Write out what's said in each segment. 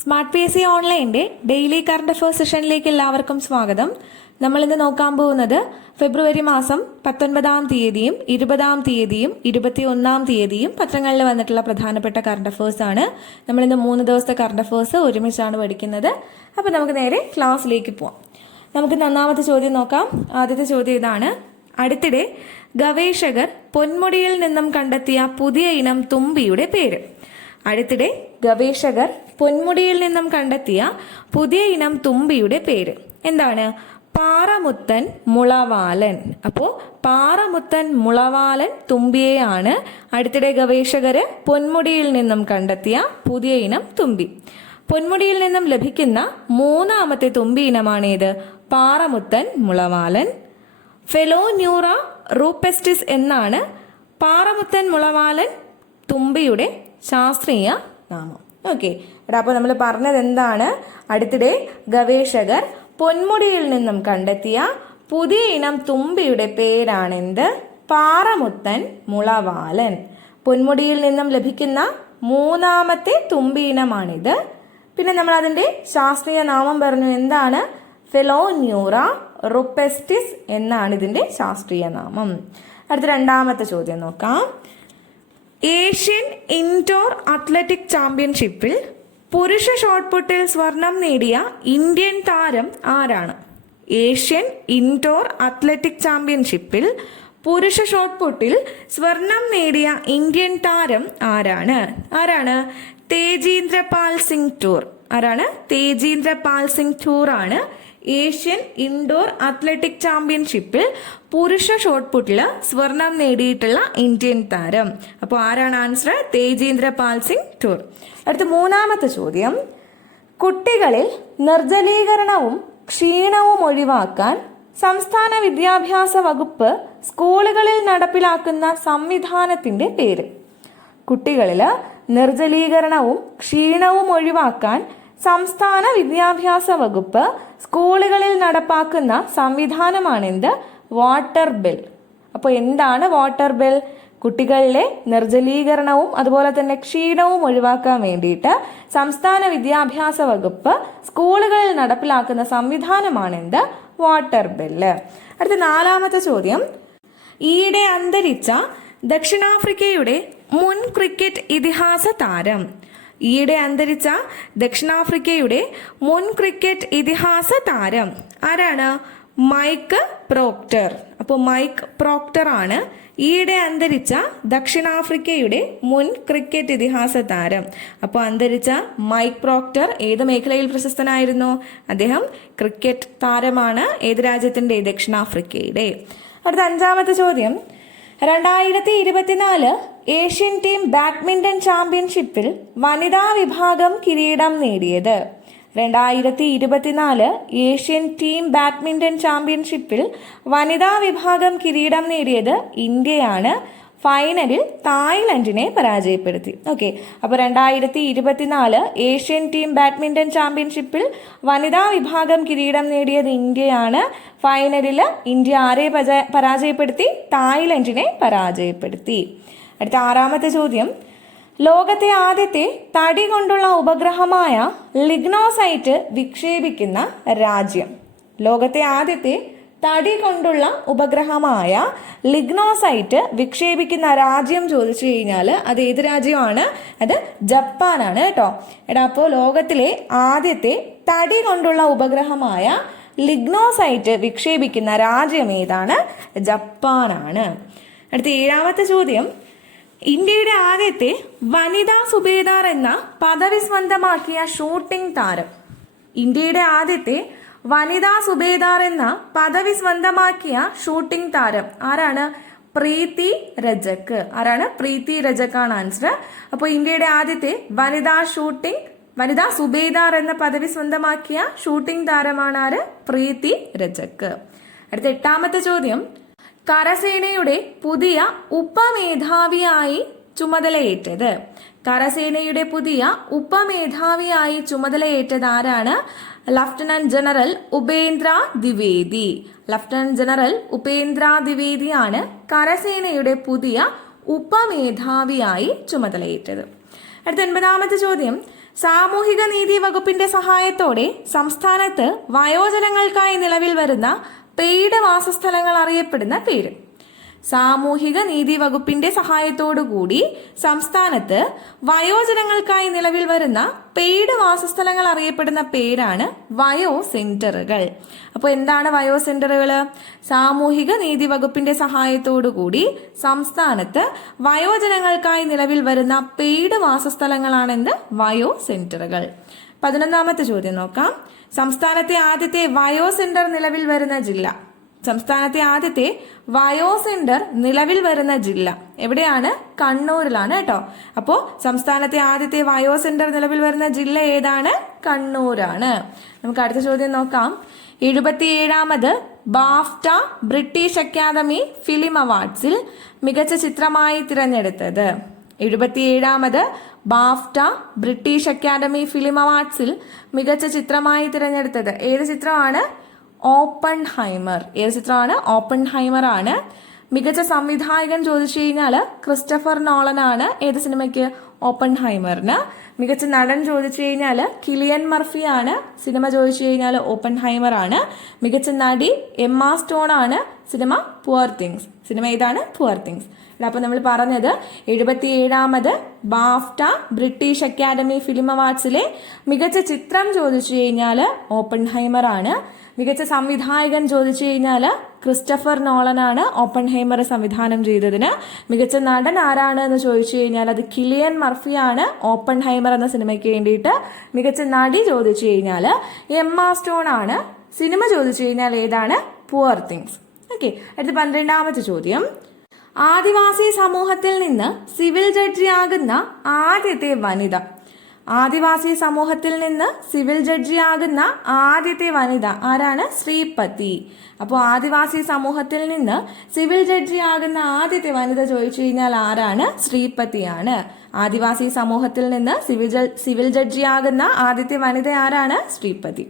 Smart P S C ഓൺലൈന്റെ daily current affairs സെഷനിലേക്ക് എല്ലാവർക്കും സ്വാഗതം. നമ്മൾ ഇന്ന് നോക്കാൻ പോകുന്നത് ഫെബ്രുവരി മാസം പത്തൊൻപതാം തീയതിയും ഇരുപതാം തീയതിയും ഇരുപത്തി ഒന്നാം തീയതിയും പത്രങ്ങളിൽ വന്നിട്ടുള്ള പ്രധാനപ്പെട്ട കറണ്ട് അഫയേഴ്സ് ആണ്. നമ്മൾ ഇന്ന് മൂന്ന് ദിവസത്തെ കറണ്ട് അഫയേഴ്സ് ഒരുമിച്ചാണ് പഠിക്കുന്നത്. അപ്പോൾ നമുക്ക് നേരെ ക്ലാസ്സിലേക്ക് പോവാം. നമുക്ക് ഒന്നാമത്തെ ചോദ്യം നോക്കാം. ആദ്യത്തെ ചോദ്യം ഇതാണ്. അടുത്തിടെ ഗവേഷകർ പൊന്മുടിയിൽ നിന്നും കണ്ടെത്തിയ പുതിയ ഇനം തുമ്പിയുടെ പേര്. അടുത്തിടെ ഗവേഷകർ പൊന്മുടിയിൽ നിന്നും കണ്ടെത്തിയ പുതിയ ഇനം തുമ്പിയുടെ പേര്. എന്താണ്? പാറമുത്തൻ മുളവാലൻ. അപ്പോൾ പാറമുത്തൻ മുളവാലൻ തുമ്പിയെയാണ് അടുത്തിടെ ഗവേഷകര് പൊന്മുടിയിൽ നിന്നും കണ്ടെത്തിയ പുതിയ ഇനം തുമ്പി. പൊന്മുടിയിൽ നിന്നും ലഭിക്കുന്ന മൂന്നാമത്തെ തുമ്പി ഇനമാണേത് പാറമുത്തൻ മുളവാലൻ. ഫെലോന്യൂറ റൂപ്പെസ്റ്റിസ് എന്നാണ് പാറമുത്തൻ മുളവാലൻ തുമ്പിയുടെ ശാസ്ത്രീയ നാമം. ഓക്കെ എടാ അപ്പോൾ നമ്മൾ പറഞ്ഞത് എന്താണ് അടുത്തിടെ ഗവേഷകർ പൊന്മുടിയിൽ നിന്നും കണ്ടെത്തിയ പുതിയ ഇനം തുമ്പിയുടെ പേരാണെന്ത്? പാറമുത്തൻ മുളവാലൻ. പൊന്മുടിയിൽ നിന്നും ലഭിക്കുന്ന മൂന്നാമത്തെ തുമ്പി ഇനമാണിത്. പിന്നെ നമ്മൾ അതിന്റെ ശാസ്ത്രീയ നാമം പറഞ്ഞു എന്താണ്? ഫെലോന്യൂറ റുപ്പെസ്റ്റിസ് എന്നാണ് ഇതിന്റെ ശാസ്ത്രീയ നാമം. അടുത്ത രണ്ടാമത്തെ ചോദ്യം നോക്കാം. ഏഷ്യൻ ഇൻഡോർ അത്ലറ്റിക് ചാമ്പ്യൻഷിപ്പിൽ പുരുഷ ഷോട്ട്പുട്ടിൽ സ്വർണം നേടിയ ഇന്ത്യൻ താരം ആരാണ്? ഏഷ്യൻ ഇൻഡോർ അത്ലറ്റിക് ചാമ്പ്യൻഷിപ്പിൽ പുരുഷ ഷോട്ട്പുട്ടിൽ സ്വർണം നേടിയ ഇന്ത്യൻ താരം ആരാണ്? ആരാണ്? തേജീന്ദ്രപാൽ സിംഗ് ടൂർ. ആരാണ്? തേജീന്ദ്രപാൽ സിംഗ് ടൂർ ആണ് ഏഷ്യൻ ഇൻഡോർ അത്ലറ്റിക് ചാമ്പ്യൻഷിപ്പിൽ പുരുഷ ഷോട്ട് പുട്ടിൽ സ്വർണം നേടിയിട്ടുള്ള ഇന്ത്യൻ താരം. അപ്പോൾ ആരാണ് ആൻസർ തേജേന്ദ്ര പാൽ സിംഗ് ടൂർ അടുത്ത മൂന്നാമത്തെ ചോദ്യം. കുട്ടികളിൽ നിർജലീകരണവും ക്ഷീണവും ഒഴിവാക്കാൻ സംസ്ഥാന വിദ്യാഭ്യാസ വകുപ്പ് സ്കൂളുകളിൽ നടപ്പിലാക്കുന്ന സംവിധാനത്തിന്റെ പേര്. കുട്ടികളിൽ നിർജലീകരണവും ക്ഷീണവും ഒഴിവാക്കാൻ സംസ്ഥാന വിദ്യാഭ്യാസ വകുപ്പ് സ്കൂളുകളിൽ നടപ്പാക്കുന്ന സംവിധാനമാണെന്ത്? Water bill. അപ്പോൾ എന്താണ് വാട്ടർ ബിൽ? കുട്ടികളിലെ നിർജലീകരണവും അതുപോലെ തന്നെ ക്ഷീണവും ഒഴിവാക്കാൻ വേണ്ടിയിട്ട് സംസ്ഥാന വിദ്യാഭ്യാസ വകുപ്പ് സ്കൂളുകളിൽ നടപ്പിലാക്കുന്ന സംവിധാനമാണെന്ത്? Water bill. അടുത്ത നാലാമത്തെ ചോദ്യം. ഈയിടെ അന്തരിച്ച ദക്ഷിണാഫ്രിക്കയുടെ മുൻ ക്രിക്കറ്റ് ഇതിഹാസ താരം ഈയിടെ അന്തരിച്ച ദക്ഷിണാഫ്രിക്കയുടെ മുൻ ക്രിക്കറ്റ് ഇതിഹാസ താരം ആരാണ്? Mike Procter. അപ്പോൾ മൈക്ക് പ്രോക്ടർ ആണ് ഈയിടെ അന്തരിച്ച ദക്ഷിണാഫ്രിക്കയുടെ മുൻ ക്രിക്കറ്റ് ഇതിഹാസ താരം. അപ്പോൾ അന്തരിച്ച മൈക്ക് പ്രോക്ടർ ഏത് മേഖലയിൽ പ്രശസ്തനായിരുന്നു? അദ്ദേഹം ക്രിക്കറ്റ് താരമാണ് ഏത് രാജ്യത്തിന്റെ ദക്ഷിണാഫ്രിക്കയുടെ. അടുത്ത അഞ്ചാമത്തെ ചോദ്യം. രണ്ടായിരത്തി ഇരുപത്തിനാല് ഏഷ്യൻ ടീം ബാഡ്മിന്റൺ ചാമ്പ്യൻഷിപ്പിൽ വനിതാ വിഭാഗം കിരീടം നേടിയത്. രണ്ടായിരത്തി ഇരുപത്തിനാല് ഏഷ്യൻ ടീം ബാഡ്മിന്റൺ ചാമ്പ്യൻഷിപ്പിൽ വനിതാ വിഭാഗം കിരീടം നേടിയത് ഇന്ത്യയാണ്. ഫൈനലിൽ തായ്ലൻഡിനെ പരാജയപ്പെടുത്തി. ഓക്കെ അപ്പോൾ രണ്ടായിരത്തി ഇരുപത്തിനാല് ഏഷ്യൻ ടീം ബാഡ്മിന്റൺ ചാമ്പ്യൻഷിപ്പിൽ വനിതാ വിഭാഗം കിരീടം നേടിയത് ഇന്ത്യയാണ്. ഫൈനലിൽ ഇന്ത്യ ആരെ പരാജയപ്പെടുത്തി? തായ്ലൻഡിനെ പരാജയപ്പെടുത്തി. അടുത്ത ആറാമത്തെ ചോദ്യം. ലോകത്തെ ആദ്യത്തെ തടി കൊണ്ടുള്ള ഉപഗ്രഹമായ ലിഗ്നോസൈറ്റ് വിക്ഷേപിക്കുന്ന രാജ്യം. ലോകത്തെ ആദ്യത്തെ തടി കൊണ്ടുള്ള ഉപഗ്രഹമായ ലിഗ്നോസൈറ്റ് വിക്ഷേപിക്കുന്ന രാജ്യം ചോദിച്ചു കഴിഞ്ഞാൽ അത് ഏത് രാജ്യമാണ്? അത് ജപ്പാനാണ് കേട്ടോ. എടാ അപ്പോൾ ലോകത്തിലെ ആദ്യത്തെ തടി കൊണ്ടുള്ള ഉപഗ്രഹമായ ലിഗ്നോസൈറ്റ് വിക്ഷേപിക്കുന്ന രാജ്യം ഏതാണ്? ജപ്പാനാണ്. അടുത്ത ഏഴാമത്തെ ചോദ്യം. ഇന്ത്യയുടെ ആദ്യത്തെ വനിതാ സുബേദാർ എന്ന പദവി സ്വന്തമാക്കിയ ഷൂട്ടിംഗ് താരം. ഇന്ത്യയുടെ ആദ്യത്തെ വനിതാ സുബേദാർ എന്ന പദവി സ്വന്തമാക്കിയ ഷൂട്ടിംഗ് താരം ആരാണ്? പ്രീതി രജക്ക് ആരാണ്? പ്രീതി രജക്കാണ് ആൻസർ അപ്പോൾ ഇന്ത്യയുടെ ആദ്യത്തെ വനിതാ ഷൂട്ടിംഗ് വനിതാ സുബേദാർ എന്ന പദവി സ്വന്തമാക്കിയ ഷൂട്ടിംഗ് താരമാണ് ആര്? പ്രീതി രജക്ക് അടുത്ത എട്ടാമത്തെ ചോദ്യം. കരസേനയുടെ പുതിയ ഉപമേധാവിയായി ചുമതലയേറ്റത്. കരസേനയുടെ പുതിയ ഉപമേധാവിയായി ചുമതലയേറ്റത് ആരാണ്? Lieutenant general Upendra Dwivedi. Lieutenant general Upendra ദ്വിവേദിയാണ് കരസേനയുടെ പുതിയ ഉപമേധാവിയായി ചുമതലയേറ്റത്. അടുത്ത എൺപതാമത്തെ ചോദ്യം. സാമൂഹിക നീതി വകുപ്പിന്റെ സഹായത്തോടെ സംസ്ഥാനത്ത് വയോജനങ്ങൾക്കായി നിലവിൽ വരുന്ന പെയ്ഡ് വാസസ്ഥലങ്ങൾ അറിയപ്പെടുന്ന പേര്. സാമൂഹിക നീതി വകുപ്പിന്റെ സഹായത്തോടുകൂടി സംസ്ഥാനത്ത് വയോജനങ്ങൾക്കായി നിലവിൽ വരുന്ന പെയ്ഡ് വാസസ്ഥലങ്ങൾ അറിയപ്പെടുന്ന പേരാണ് വയോ സെന്ററുകൾ. അപ്പോൾ എന്താണ് വയോ സെന്ററുകൾ സാമൂഹിക നീതി വകുപ്പിന്റെ സഹായത്തോടുകൂടി സംസ്ഥാനത്ത് വയോജനങ്ങൾക്കായി നിലവിൽ വരുന്ന പെയ്ഡ് വാസസ്ഥലങ്ങളാണെന്ന് വയോ സെന്ററുകൾ. പതിനൊന്നാമത്തെ ചോദ്യം നോക്കാം. സംസ്ഥാനത്തെ ആദ്യത്തെ വയോ സെന്റർ നിലവിൽ വരുന്ന ജില്ല. സംസ്ഥാനത്തെ ആദ്യത്തെ വയോ സെന്റർ നിലവിൽ വരുന്ന ജില്ല. എവിടെയാണ്? കണ്ണൂരിലാണ് കേട്ടോ. അപ്പോൾ സംസ്ഥാനത്തെ ആദ്യത്തെ വയോ സെന്റർ നിലവിൽ വരുന്ന ജില്ല ഏതാണ്? കണ്ണൂരാണ്. നമുക്ക് അടുത്ത ചോദ്യം നോക്കാം. എഴുപത്തിയേഴാമത് ബാഫ്റ്റ ബ്രിട്ടീഷ് അക്കാദമി ഫിലിം അവാർഡ്സിൽ മികച്ച ചിത്രമായി തിരഞ്ഞെടുത്തത്. എഴുപത്തിയേഴാമത് ബാഫ്റ്റ ബ്രിട്ടീഷ് അക്കാദമി ഫിലിം അവാർഡ്സിൽ മികച്ച ചിത്രമായി തിരഞ്ഞെടുത്തത്. ഏത് ചിത്രമാണ്? ഓപ്പൺ ഹൈമർ ഏത് ചിത്രമാണ്? ഓപ്പൺ ഹൈമർ ആണ്. മികച്ച സംവിധായകൻ ചോദിച്ചു കഴിഞ്ഞാൽ ക്രിസ്റ്റഫർ നോളനാണ്. ഏത് സിനിമയ്ക്ക് ഓപ്പൺ ഹൈമറിന് മികച്ച നടൻ ചോദിച്ചു കഴിഞ്ഞാൽ കിലിയൻ മർഫി ആണ്. സിനിമ ചോദിച്ചു കഴിഞ്ഞാൽ ഓപ്പൺ ഹൈമർ ആണ്. മികച്ച നടി എമ്മ സ്റ്റോൺ ആണ്. Cinema poor things. സിനിമ ഏതാണ്? Poor things. അപ്പോൾ നമ്മൾ പറഞ്ഞത് എഴുപത്തിയേഴാമത് ബാഫ്റ്റ ബ്രിട്ടീഷ് അക്കാദമി ഫിലിം അവാർഡ്സിലെ മികച്ച ചിത്രം ചോദിച്ചു കഴിഞ്ഞാൽ ഓപ്പൺ ഹൈമർ ആണ്. മികച്ച സംവിധായകൻ ചോദിച്ചു കഴിഞ്ഞാൽ ക്രിസ്റ്റഫർ നോളനാണ് ഓപ്പൺ ഹൈമർ സംവിധാനം ചെയ്തതിന്. മികച്ച നടൻ ആരാണ് എന്ന് ചോദിച്ചു കഴിഞ്ഞാൽ അത് കിലിയൻ മർഫിയാണ് ഓപ്പൺ ഹൈമർ എന്ന സിനിമയ്ക്ക് വേണ്ടിയിട്ട് മികച്ച നടി ചോദിച്ചു കഴിഞ്ഞാൽ എം ആർ സ്റ്റോൺ ആണ്. സിനിമ ചോദിച്ചു കഴിഞ്ഞാൽ ഏതാണ്? Poor things. ഓക്കെ അടുത്ത പന്ത്രണ്ടാമത്തെ ചോദ്യം. ആദിവാസി സമൂഹത്തിൽ നിന്ന് സിവിൽ ജഡ്ജിയാകുന്ന ആദ്യത്തെ വനിത ആദിവാസി സമൂഹത്തിൽ നിന്ന് സിവിൽ ജഡ്ജിയാകുന്ന ആദ്യത്തെ വനിത ആരാണ്? ശ്രീപതി. അപ്പോൾ ആദിവാസി സമൂഹത്തിൽ നിന്ന് സിവിൽ ജഡ്ജിയാകുന്ന ആദ്യത്തെ വനിത ചോദിച്ചു കഴിഞ്ഞാൽ ആരാണ്? ശ്രീപതിയാണ്. ആദിവാസി സമൂഹത്തിൽ നിന്ന് സിവിൽ സിവിൽ ജഡ്ജിയാകുന്ന ആദ്യത്തെ വനിത ആരാണ്? ശ്രീപതി.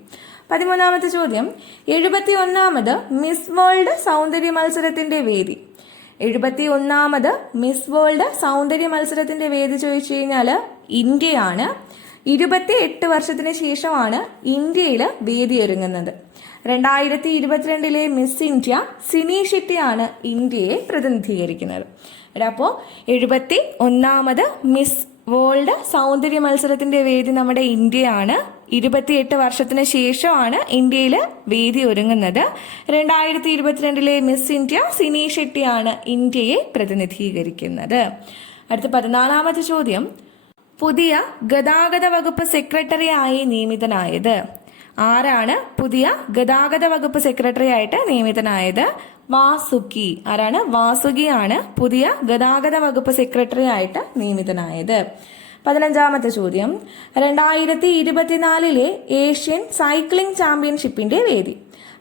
പതിമൂന്നാമത്തെ ചോദ്യം. എഴുപത്തി ഒന്നാമത് മിസ് വേൾഡ് സൗന്ദര്യ മത്സരത്തിന്റെ വേദി. എഴുപത്തി ഒന്നാമത് മിസ് വേൾഡ് സൗന്ദര്യ മത്സരത്തിന്റെ വേദി ചോദിച്ചു കഴിഞ്ഞാൽ ഇന്ത്യയാണ്. ഇരുപത്തി എട്ട് വർഷത്തിന് ശേഷമാണ് ഇന്ത്യയിൽ വേദി ഒരുങ്ങുന്നത്. രണ്ടായിരത്തി ഇരുപത്തിരണ്ടിലെ മിസ് ഇന്ത്യ സിനി ഷെട്ടിയാണ് ഇന്ത്യയെ പ്രതിനിധീകരിക്കുന്നത്. അപ്പോൾ എഴുപത്തി ഒന്നാമത് മിസ് വേൾഡ് സൗന്ദര്യ മത്സരത്തിന്റെ വേദി നമ്മുടെ ഇന്ത്യയാണ്. ഇരുപത്തിയെട്ട് വർഷത്തിന് ശേഷമാണ് ഇന്ത്യയിൽ വേദി ഒരുങ്ങുന്നത്. രണ്ടായിരത്തി ഇരുപത്തിരണ്ടിലെ മിസ് ഇന്ത്യ സിനി ഷെട്ടിയാണ് ഇന്ത്യയെ പ്രതിനിധീകരിക്കുന്നത്. അടുത്ത പതിനാലാമത്തെ ചോദ്യം. പുതിയ ഗതാഗത വകുപ്പ് സെക്രട്ടറി ആയി നിയമിതനായത്. ആരാണ് പുതിയ ഗതാഗത വകുപ്പ് സെക്രട്ടറി ആയിട്ട് നിയമിതനായത്? വാസുകി. ആരാണ്? വാസുകിയാണ് പുതിയ ഗതാഗത വകുപ്പ് സെക്രട്ടറി ആയിട്ട് നിയമിതനായത്. പതിനഞ്ചാമത്തെ ചോദ്യം. രണ്ടായിരത്തി ഇരുപത്തിനാലിലെ ഏഷ്യൻ സൈക്ലിംഗ് ചാമ്പ്യൻഷിപ്പിന്റെ വേദി.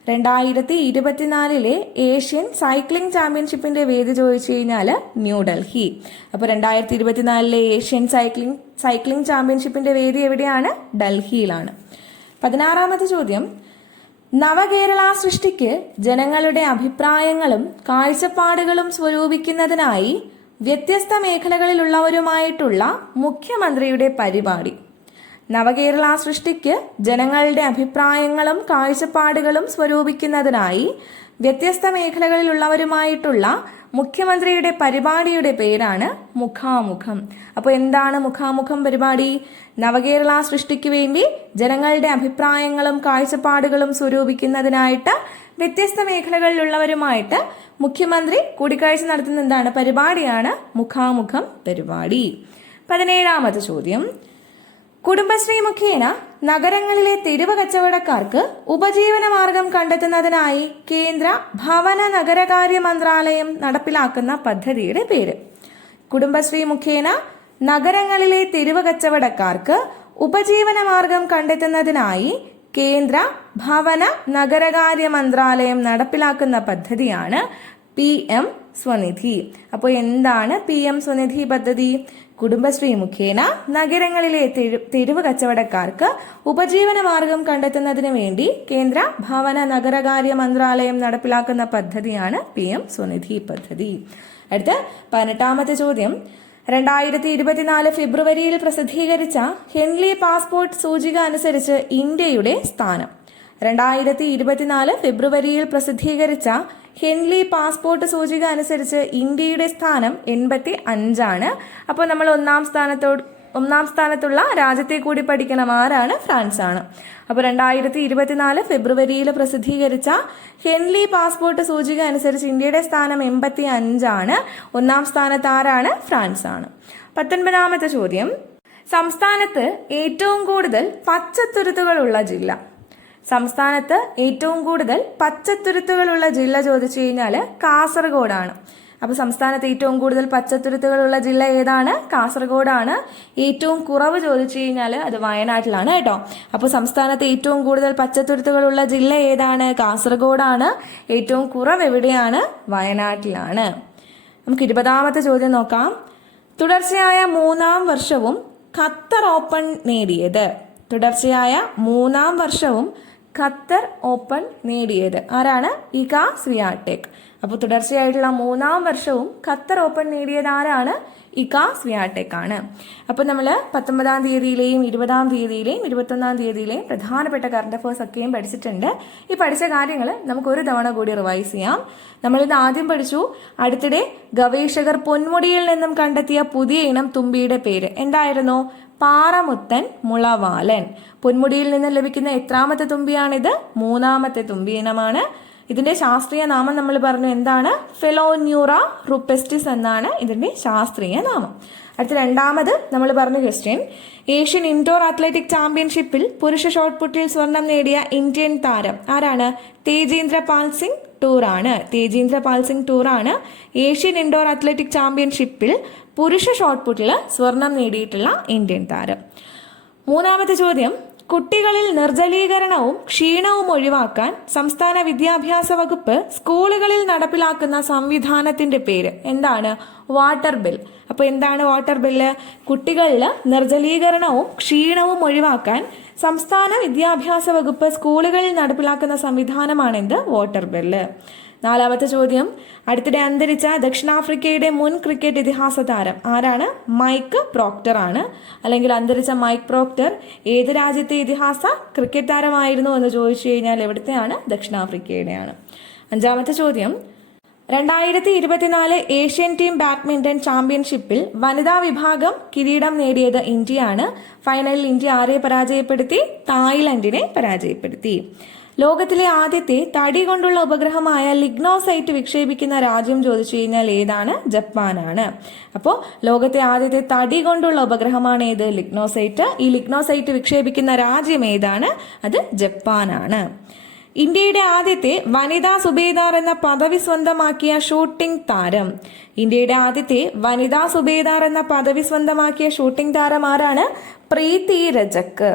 രണ്ടായിരത്തി ഇരുപത്തിനാലിലെ ഏഷ്യൻ സൈക്ലിംഗ് ചാമ്പ്യൻഷിപ്പിന്റെ വേദി ചോദിച്ചു കഴിഞ്ഞാൽ ന്യൂഡൽഹി. അപ്പോൾ രണ്ടായിരത്തി ഇരുപത്തിനാലിലെ ഏഷ്യൻ സൈക്ലിംഗ് സൈക്ലിംഗ് ചാമ്പ്യൻഷിപ്പിന്റെ വേദി എവിടെയാണ്? ഡൽഹിയിലാണ്. പതിനാറാമത്തെ ചോദ്യം. നവകേരള സൃഷ്ടിക്ക് ജനങ്ങളുടെ അഭിപ്രായങ്ങളും കാഴ്ചപ്പാടുകളും സ്വരൂപിക്കുന്നതിനായി വ്യത്യസ്ത മേഖലകളിലുള്ളവരുമായിട്ടുള്ള മുഖ്യമന്ത്രിയുടെ പരിപാടി. നവകേരള സൃഷ്ടിക്ക് ജനങ്ങളുടെ അഭിപ്രായങ്ങളും കാഴ്ചപ്പാടുകളും സ്വരൂപിക്കുന്നതിനായി വ്യത്യസ്ത മേഖലകളിലുള്ളവരുമായിട്ടുള്ള മുഖ്യമന്ത്രിയുടെ പരിപാടിയുടെ പേരാണ് മുഖാമുഖം. അപ്പോൾ എന്താണ് മുഖാമുഖം പരിപാടി? നവകേരള സൃഷ്ടിക്ക് വേണ്ടി ജനങ്ങളുടെ അഭിപ്രായങ്ങളും കാഴ്ചപ്പാടുകളും സ്വരൂപിക്കുന്നതിനായിട്ട് വ്യത്യസ്ത മേഖലകളിലുള്ളവരുമായിട്ട് മുഖ്യമന്ത്രി കൂടിക്കാഴ്ച നടത്തുന്ന എന്താണ്? പരിപാടിയാണ് മുഖാമുഖം പരിപാടി. പതിനേഴാമത്തെ ചോദ്യം. കുടുംബശ്രീ മുഖേന നഗരങ്ങളിലെ തെരുവ് കച്ചവടക്കാർക്ക് ഉപജീവന മാർഗം കണ്ടെത്തുന്നതിനായി കേന്ദ്ര ഭവന നഗരകാര്യ മന്ത്രാലയം നടപ്പിലാക്കുന്ന പദ്ധതിയുടെ പേര്. കുടുംബശ്രീ മുഖേന നഗരങ്ങളിലെ തെരുവ് കച്ചവടക്കാർക്ക് ഉപജീവന മാർഗം കണ്ടെത്തുന്നതിനായി കേന്ദ്ര ഭവന നഗരകാര്യ മന്ത്രാലയം നടപ്പിലാക്കുന്ന പദ്ധതിയാണ് പി എം സ്വനിധി. അപ്പോൾ എന്താണ് പി എം സ്വനിധി പദ്ധതി? കുടുംബശ്രീ മുഖേന നഗരങ്ങളിലെ തെരു- തെരുവ് കച്ചവടക്കാർക്ക് ഉപജീവന മാർഗം കണ്ടെത്തുന്നതിന് വേണ്ടി കേന്ദ്ര ഭവന നഗരകാര്യ മന്ത്രാലയം നടപ്പിലാക്കുന്ന പദ്ധതിയാണ് പി എം സ്വനിധി പദ്ധതി. അടുത്ത പതിനെട്ടാമത്തെ ചോദ്യം. രണ്ടായിരത്തി ഇരുപത്തിനാല് ഫെബ്രുവരിയിൽ പ്രസിദ്ധീകരിച്ച ഹെൻലി പാസ്പോർട്ട് സൂചിക അനുസരിച്ച് ഇന്ത്യയുടെ സ്ഥാനം. രണ്ടായിരത്തി ഇരുപത്തിനാല് ഫെബ്രുവരിയിൽ പ്രസിദ്ധീകരിച്ച ഹെൻലി പാസ്പോർട്ട് സൂചിക അനുസരിച്ച് ഇന്ത്യയുടെ സ്ഥാനം എൺപത്തി അഞ്ചാണ് അപ്പോൾ നമ്മൾ ഒന്നാം സ്ഥാനത്തോട് ഒന്നാം സ്ഥാനത്തുള്ള രാജ്യത്തെ കൂടി പഠിക്കണം. ആരാണ്? ഫ്രാൻസ് ആണ് അപ്പോൾ രണ്ടായിരത്തി ഇരുപത്തിനാല് ഫെബ്രുവരിയിൽ പ്രസിദ്ധീകരിച്ച ഹെൻലി പാസ്പോർട്ട് സൂചിക അനുസരിച്ച് ഇന്ത്യയുടെ സ്ഥാനം എൺപത്തി അഞ്ചാണ് ഒന്നാം സ്ഥാനത്ത് ആരാണ്? ഫ്രാൻസ് ആണ് പത്തൊൻപതാമത്തെ ചോദ്യം. സംസ്ഥാനത്ത് ഏറ്റവും കൂടുതൽ പച്ചത്തുരുത്തുകളുള്ള ജില്ല. സംസ്ഥാനത്ത് ഏറ്റവും കൂടുതൽ പച്ചത്തുരുത്തുകളുള്ള ജില്ല ചോദിച്ചു കഴിഞ്ഞാൽ കാസർഗോഡാണ്. അപ്പോൾ സംസ്ഥാനത്ത് ഏറ്റവും കൂടുതൽ പച്ചത്തുരുത്തുകളുള്ള ജില്ല ഏതാണ്? കാസർഗോഡാണ്. ഏറ്റവും കുറവ് ചോദിച്ചു കഴിഞ്ഞാൽ അത് വയനാട്ടിലാണ് കേട്ടോ. അപ്പോൾ സംസ്ഥാനത്ത് ഏറ്റവും കൂടുതൽ പച്ചത്തുരുത്തുകളുള്ള ജില്ല ഏതാണ്? കാസർഗോഡാണ്. ഏറ്റവും കുറവ് എവിടെയാണ്? വയനാട്ടിലാണ്. നമുക്ക് ഇരുപതാമത്തെ ചോദ്യം നോക്കാം. തുടർച്ചയായ മൂന്നാം വർഷവും ഖത്തർ ഓപ്പൺ നേടിയത്. തുടർച്ചയായ മൂന്നാം വർഷവും ഖത്തർ ഓപ്പൺ നേടിയത്. ആരാണ്? ഇക സ്വിയാടെക് അപ്പോൾ തുടർച്ചയായിട്ടുള്ള മൂന്നാം വർഷവും ഖത്തർ ഓപ്പൺ നേടിയത് ആരാണ്? ഇക സ്വിയാടെക് ആണ് അപ്പോൾ നമ്മൾ പത്തൊമ്പതാം തീയതിയിലെയും ഇരുപതാം തീയതിയിലെയും ഇരുപത്തൊന്നാം തീയതിയിലെയും പ്രധാനപ്പെട്ട കറണ്ട് അഫേഴ്സ് ഒക്കെയും പഠിച്ചിട്ടുണ്ട്. ഈ പഠിച്ച കാര്യങ്ങൾ നമുക്ക് ഒരു തവണ കൂടി റിവൈസ് ചെയ്യാം. നമ്മൾ നമ്മളിത് ആദ്യം പഠിച്ചു. അടുത്തിടെ ഗവേഷകർ പൊന്മുടിയിൽ നിന്നും കണ്ടെത്തിയ പുതിയ ഇനം തുമ്പിയുടെ പേര് എന്തായിരുന്നു? പാറമുത്തൻ മുളവാലൻ. പൊന്മുടിയിൽ നിന്ന് ലഭിക്കുന്ന എത്രാമത്തെ തുമ്പിയാണിത്? മൂന്നാമത്തെ തുമ്പി ഇനമാണ്. ഇതിന്റെ ശാസ്ത്രീയ നാമം നമ്മൾ പറഞ്ഞു എന്താണ്? ഫെലോന്യൂറ റുപ്പെസ്റ്റിസ് എന്നാണ് ഇതിന്റെ ശാസ്ത്രീയ നാമം. അടുത്ത രണ്ടാമത് നമ്മൾ പറഞ്ഞ ക്വസ്റ്റ്യൻ ഏഷ്യൻ ഇൻഡോർ അത്ലറ്റിക് ചാമ്പ്യൻഷിപ്പിൽ പുരുഷ ഷോട്ട്പുട്ടിൽ സ്വർണം നേടിയ ഇന്ത്യൻ താരം ആരാണ്? തേജേന്ദ്ര പാൽ സിംഗ് ടൂറാണ്. തേജേന്ദ്ര പാൽ സിംഗ് ടൂറാണ്. ഏഷ്യൻ ഇൻഡോർ അത്ലറ്റിക് ചാമ്പ്യൻഷിപ്പിൽ പുരുഷ ഷോട്ട് പുട്ടിൽ സ്വർണം നേടിയിട്ടുള്ള ഇന്ത്യൻ താരം. മൂന്നാമത്തെ ചോദ്യം കുട്ടികളിൽ നിർജലീകരണവും ക്ഷീണവും ഒഴിവാക്കാൻ സംസ്ഥാന വിദ്യാഭ്യാസ വകുപ്പ് സ്കൂളുകളിൽ നടപ്പിലാക്കുന്ന സംവിധാനത്തിന്റെ പേര് എന്താണ്? Water bill. അപ്പോൾ എന്താണ് വാട്ടർ ബില്ല്? കുട്ടികളിൽ നിർജലീകരണവും ക്ഷീണവും ഒഴിവാക്കാൻ സംസ്ഥാന വിദ്യാഭ്യാസ വകുപ്പ് സ്കൂളുകളിൽ നടപ്പിലാക്കുന്ന സംവിധാനമാണെന്ത് വോട്ടർ ബില്ല്. നാലാമത്തെ ചോദ്യം അടുത്തിടെ അന്തരിച്ച ദക്ഷിണാഫ്രിക്കയുടെ മുൻ ക്രിക്കറ്റ് ഇതിഹാസ താരം ആരാണ്? മൈക്ക് പ്രോക്ടർ ആണ്. അല്ലെങ്കിൽ അന്തരിച്ച മൈക്ക് പ്രോക്ടർ ഏത് രാജ്യത്തെ ഇതിഹാസ ക്രിക്കറ്റ് താരമായിരുന്നു എന്ന് ചോദിച്ചു കഴിഞ്ഞാൽ എവിടുത്തെയാണ്? ദക്ഷിണാഫ്രിക്കയുടെയാണ്. അഞ്ചാമത്തെ ചോദ്യം രണ്ടായിരത്തി ഇരുപത്തിനാല് ഏഷ്യൻ ടീം ബാഡ്മിന്റൺ ചാമ്പ്യൻഷിപ്പിൽ വനിതാ വിഭാഗം കിരീടം നേടിയത് ഇന്ത്യയാണ്. ഫൈനലിൽ ഇന്ത്യ ആരെ പരാജയപ്പെടുത്തി? തായ്ലൻഡിനെ പരാജയപ്പെടുത്തി. ലോകത്തിലെ ആദ്യത്തെ തടി കൊണ്ടുള്ള ഉപഗ്രഹമായ ലിഗ്നോസൈറ്റ് വിക്ഷേപിക്കുന്ന രാജ്യം ചോദിച്ചു കഴിഞ്ഞാൽ ഏതാണ്? ജപ്പാനാണ്. അപ്പോൾ ലോകത്തെ ആദ്യത്തെ തടി കൊണ്ടുള്ള ഉപഗ്രഹമാണ് ഏത്? ലിഗ്നോസൈറ്റ്. ഈ ലിഗ്നോസൈറ്റ് വിക്ഷേപിക്കുന്ന രാജ്യം ഏതാണ്? അത് ജപ്പാനാണ്. ഇന്ത്യയുടെ ആദ്യത്തെ വനിതാ സുബേദാർ എന്ന പദവി സ്വന്തമാക്കിയ ഷൂട്ടിംഗ് താരം. ഇന്ത്യയുടെ ആദ്യത്തെ വനിതാ സുബേദാർ എന്ന പദവി സ്വന്തമാക്കിയ ഷൂട്ടിംഗ് താരം ആരാണ്? പ്രീതി രജക്ക്.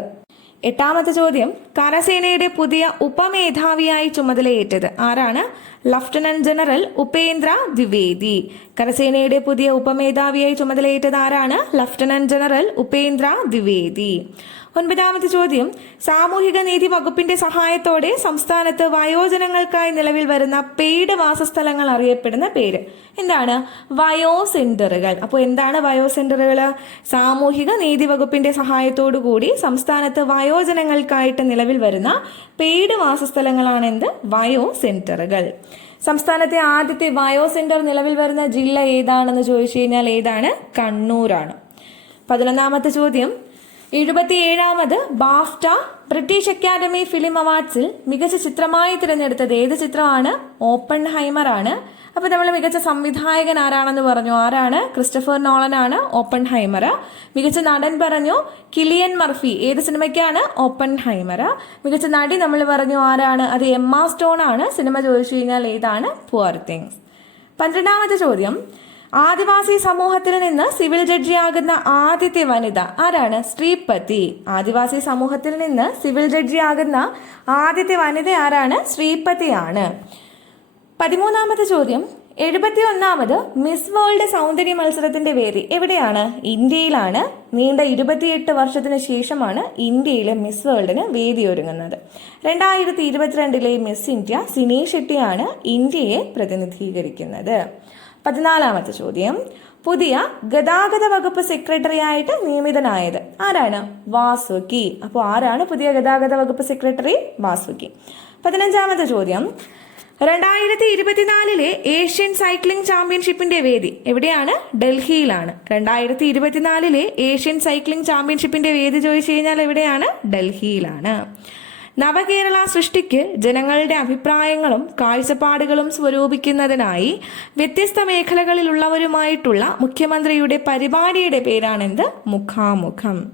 എട്ടാമത്തെ ചോദ്യം കരസേനയുടെ പുതിയ ഉപമേധാവിയായി ചുമതലയേറ്റത് ആരാണ്? Lieutenant general Upendra Dwivedi. കരസേനയുടെ പുതിയ ഉപമേധാവിയായി ചുമതലയേറ്റത് ആരാണ്? Lieutenant general Upendra Dwivedi. ഒൻപതാമത്തെ ചോദ്യം. സാമൂഹിക നീതി വകുപ്പിന്റെ സഹായത്തോടെ സംസ്ഥാനത്ത് വയോജനങ്ങൾക്കായി നിലവിൽ വരുന്ന പെയ്ഡ് വാസസ്ഥലങ്ങൾ അറിയപ്പെടുന്ന പേര് എന്താണ്? വയോ സെന്ററുകൾ അപ്പോൾ എന്താണ് വയോ സെന്ററുകൾ സാമൂഹിക നീതി വകുപ്പിന്റെ സഹായത്തോടു കൂടി സംസ്ഥാനത്ത് വയോജനങ്ങൾക്കായിട്ട് നിലവിൽ വരുന്ന പെയ്ഡ് വാസസ്ഥലങ്ങളാണ് എന്ത് വയോ സെന്ററുകൾ സംസ്ഥാനത്തെ ആദ്യത്തെ വയോ സെന്റർ നിലവിൽ വരുന്ന ജില്ല ഏതാണെന്ന് ചോദിച്ചു കഴിഞ്ഞാൽ ഏതാണ്? കണ്ണൂരാണ്. പതിനൊന്നാമത്തെ ചോദ്യം. എഴുപത്തിയേഴാമത് ബാഫ്റ്റ ബ്രിട്ടീഷ് അക്കാദമി ഫിലിം അവാർഡ്സിൽ മികച്ച ചിത്രമായി തിരഞ്ഞെടുത്തത് ഏത് ചിത്രമാണ്? ഓപ്പൺ ഹൈമർ ആണ് അപ്പോൾ നമ്മൾ മികച്ച സംവിധായകൻ ആരാണെന്ന് പറഞ്ഞു? ആരാണ്? ക്രിസ്റ്റഫർ നോളൻ ആണ് ഓപ്പൺ ഹൈമർ മികച്ച നടൻ പറഞ്ഞു കിലിയൻ മർഫി. ഏത് സിനിമയ്ക്കാണ് ഓപ്പൺ ഹൈമർ മികച്ച നടി നമ്മൾ പറഞ്ഞു ആരാണ്? അത് എം എമ്മ സ്റ്റോൺ ആണ് സിനിമ ചോദിച്ചു കഴിഞ്ഞാൽ ഏതാണ്? പുവർ തിങ്സ് പന്ത്രണ്ടാമത്തെ ചോദ്യം. ആദിവാസി സമൂഹത്തിൽ നിന്ന് സിവിൽ ജഡ്ജിയാകുന്ന ആദ്യത്തെ വനിത ആരാണ്? ശ്രീപതി. ആദിവാസി സമൂഹത്തിൽ നിന്ന് സിവിൽ ജഡ്ജിയാകുന്ന ആദ്യത്തെ വനിത ആരാണ്? ശ്രീപതിയാണ്. പതിമൂന്നാമത്തെ ചോദ്യം. എഴുപത്തി ഒന്നാമത് മിസ് വേൾഡ് സൗന്ദര്യ മത്സരത്തിന്റെ വേദി എവിടെയാണ്? ഇന്ത്യയിലാണ്. നീണ്ട ഇരുപത്തിയെട്ട് വർഷത്തിന് ശേഷമാണ് ഇന്ത്യയിലെ മിസ് വേൾഡിന് വേദി ഒരുങ്ങുന്നത് രണ്ടായിരത്തി ഇരുപത്തിരണ്ടിലെ മിസ് ഇന്ത്യ സിനി ഷെട്ടിയാണ് ഇന്ത്യയെ പ്രതിനിധീകരിക്കുന്നത്. പതിനാലാമത്തെ ചോദ്യം. പുതിയ ഗതാഗത വകുപ്പ് സെക്രട്ടറി ആയിട്ട് നിയമിതനായത് ആരാണ്? വാസുകി. അപ്പോൾ ആരാണ് പുതിയ ഗതാഗത വകുപ്പ് സെക്രട്ടറി? വാസുകി. പതിനഞ്ചാമത്തെ ചോദ്യം. രണ്ടായിരത്തി ഇരുപത്തിനാലിലെ ഏഷ്യൻ സൈക്ലിംഗ് ചാമ്പ്യൻഷിപ്പിന്റെ വേദി എവിടെയാണ്? ഡൽഹിയിലാണ്. രണ്ടായിരത്തി ഇരുപത്തിനാലിലെ ഏഷ്യൻ സൈക്ലിംഗ് ചാമ്പ്യൻഷിപ്പിന്റെ വേദി ചോദിച്ചു കഴിഞ്ഞാൽ എവിടെയാണ്? ഡൽഹിയിലാണ്. നവകേരള സൃഷ്ടിക്ക് ജനങ്ങളുടെ അഭിപ്രായങ്ങളും കാഴ്ചപ്പാടുകളും സ്വരൂപിക്കുന്നതിനായി വ്യത്യസ്ത മേഖലകളിലുള്ളവരുമായിട്ടുള്ള മുഖ്യമന്ത്രിയുടെ പരിപാടിയുടെ പേരാണെന്ത്? മുഖാമുഖം.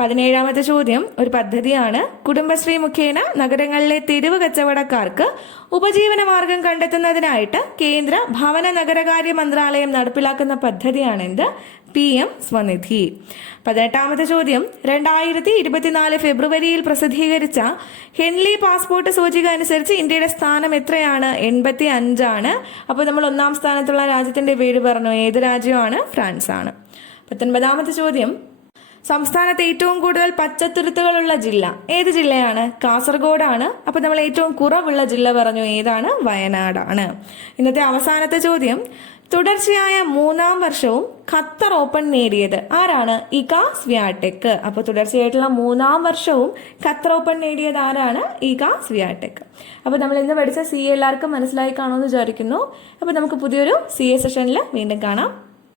പതിനേഴാമത്തെ ചോദ്യം. ഒരു പദ്ധതിയാണ്. കുടുംബശ്രീ മുഖേന നഗരങ്ങളിലെ തെരുവ് കച്ചവടക്കാർക്ക് ഉപജീവന മാർഗം കണ്ടെത്തുന്നതിനായിട്ട് കേന്ദ്ര ഭവന നഗരകാര്യ മന്ത്രാലയം നടപ്പിലാക്കുന്ന പദ്ധതിയാണെന്ത് പി എം സ്വനിധി. പതിനെട്ടാമത്തെ ചോദ്യം. രണ്ടായിരത്തി ഇരുപത്തിനാല് ഫെബ്രുവരിയിൽ പ്രസിദ്ധീകരിച്ച ഹെൻലി പാസ്പോർട്ട് സൂചിക അനുസരിച്ച് ഇന്ത്യയുടെ സ്ഥാനം എത്രയാണ്? എൺപത്തി അഞ്ചാണ് അപ്പോൾ നമ്മൾ ഒന്നാം സ്ഥാനത്തുള്ള രാജ്യത്തിന്റെ പേര് പറഞ്ഞു. ഏത് രാജ്യമാണ്? ഫ്രാൻസ് ആണ് പത്തൊൻപതാമത്തെ ചോദ്യം. സംസ്ഥാനത്ത് ഏറ്റവും കൂടുതൽ പച്ചത്തുരുത്തുകളുള്ള ജില്ല. ഏത് ജില്ലയാണ്? കാസർഗോഡാണ്. അപ്പോൾ നമ്മൾ ഏറ്റവും കുറവുള്ള ജില്ല പറഞ്ഞു ഏതാണ്? വയനാടാണ്. ഇന്നത്തെ അവസാനത്തെ ചോദ്യം. തുടർച്ചയായ മൂന്നാം വർഷവും ഖത്തർ ഓപ്പൺ നേടിയത് ആരാണ്? ഇക സ്വിയാടെക് അപ്പോൾ തുടർച്ചയായിട്ടുള്ള മൂന്നാം വർഷവും ഖത്തർ ഓപ്പൺ നേടിയത് ആരാണ്? ഇക സ്വിയാടെക് അപ്പോൾ നമ്മൾ ഇന്ന് പഠിച്ച സി എല്ലാവർക്കും മനസ്സിലായി കാണുമെന്ന് വിചാരിക്കുന്നു. അപ്പോൾ നമുക്ക് പുതിയൊരു സി എ സെഷനിൽ വീണ്ടും കാണാം.